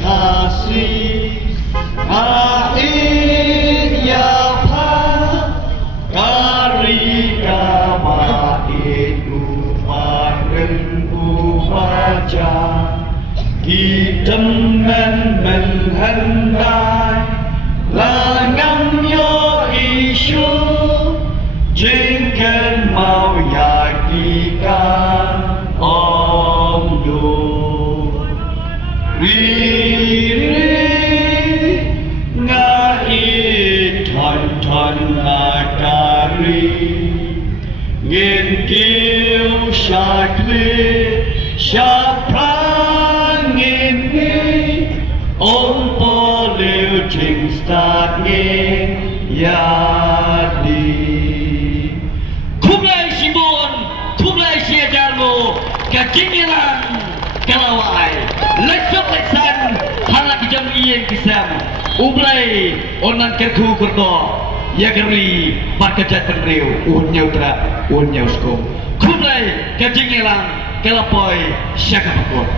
kasih ain ya pa karika main umareng umaja kita menhendai langam yo isu jengken mau yakikan om do Riri ngai thon akari ngin kiêu shakli shaprang ngin ni om po liu ching start ngin yadi kumlai simbon kumlai siajarmu ketinggalan kalawai lesok lesan halak jam iyen kisam ublai onan kerku kurdo ya geri parkajat penriu unyautra unyauskom kumlai ketinggalan kalapoi syakapakot